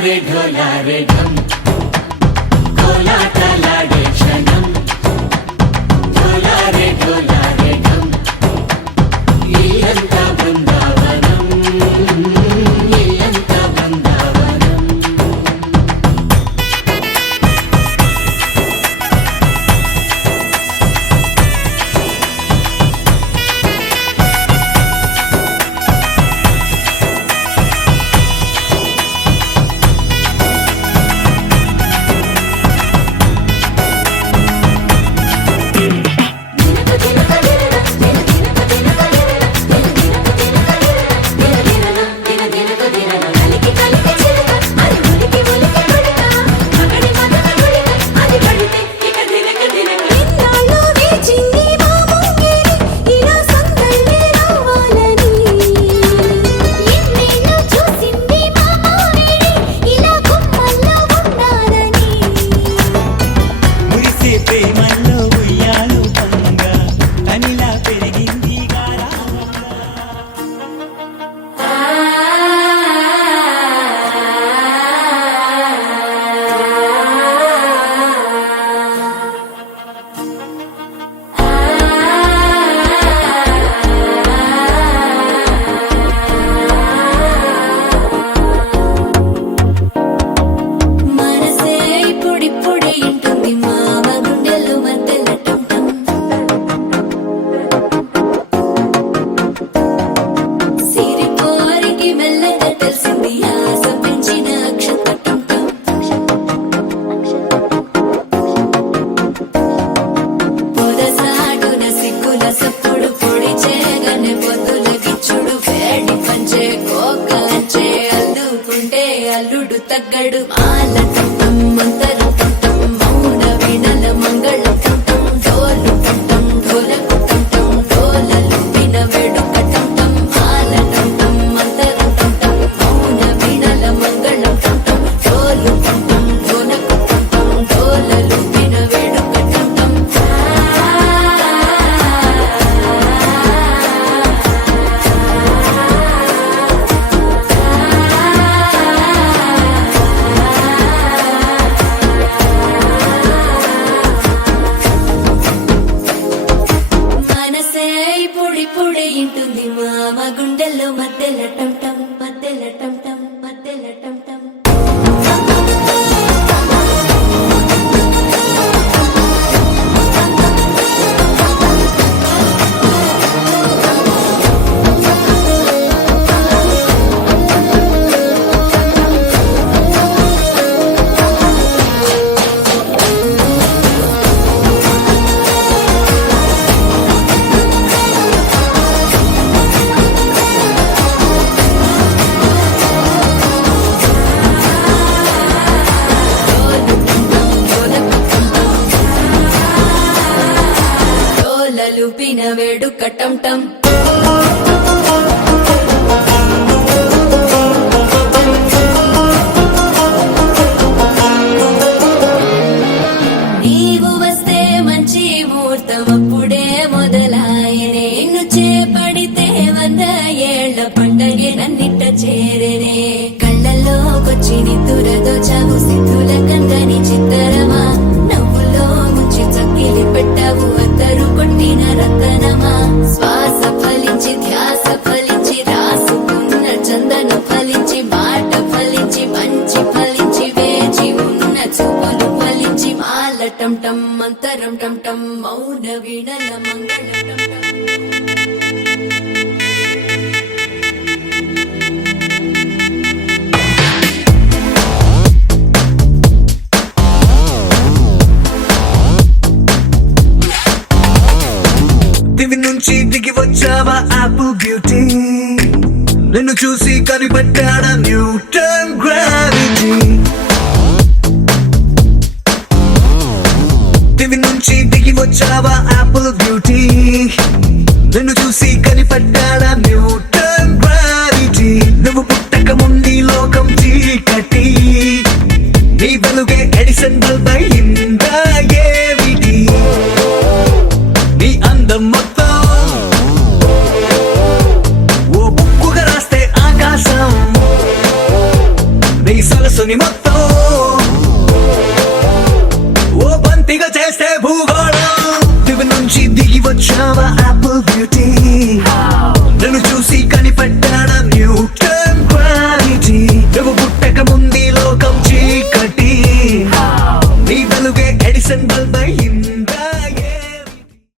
ढोलारे ढोलारे ढम कोलाटलाडे क्षणम ढोलारे ढोलारे ढम इल्लंता बृंदावनम इल्लंता बृंदावनम అల్లుడు తగ్గడు మాల టం మంతరు టం మౌన వినల మంగళ టం డోలు టం ఢోలకు టం డోలలు విన వేడుక టం మాల టం మంతరు టం మౌన వినల మంగళ టం డోలు టం ఢోలకు టం డోలలు విన వేడుక టం పొడి ఇంటుంది మామ గుండెల్లో మధ్యల టం టం మధ్యల టం టం మధ్యల టం టం లూపిన వేడుక టం టం నీవు వస్తే మంచి ముహూర్తం అప్పుడే మొదలాయనే నిన్ను చేపడితే 100 ఏళ్ల పండగే నన్నిట్ట చేరేనే కళ్ళల్లోకొచ్చి నిద్దురదో చావు సిద్ధుల కందని చిత్తరమా నవ్వులో ముంచి చక్కిలి పెట్టావు అద్దరు కొట్టిన రతనమా శ్వాస ఫలించి ధ్యాస ఫలించి రాసుకున్న చందన ఫలించి మాట ఫలించి మంచి ఫలించి వేచి ఉన్న చూపులు ఫలించి మాల టం టం మంతరం టం టం మౌన వినల మంగళ టం టం దివి నుంచి దిగి వచ్చావా ఆపిల్ బ్యూటీ నిన్ను చూసి కనిపెట్టాడా న్యూటన్ గ్రావిటీ దివి నుంచి దిగి వచ్చావా ఆపిల్ బ్యూటీ నిన్ను చూసి కనిపెట్టాడా న్యూటన్ గ్రావిటీ నువ్వు పుట్టక ముందు లోకం చీకటి నీ వెలుగే ఎడిసన్ బల్బ్ అయిందా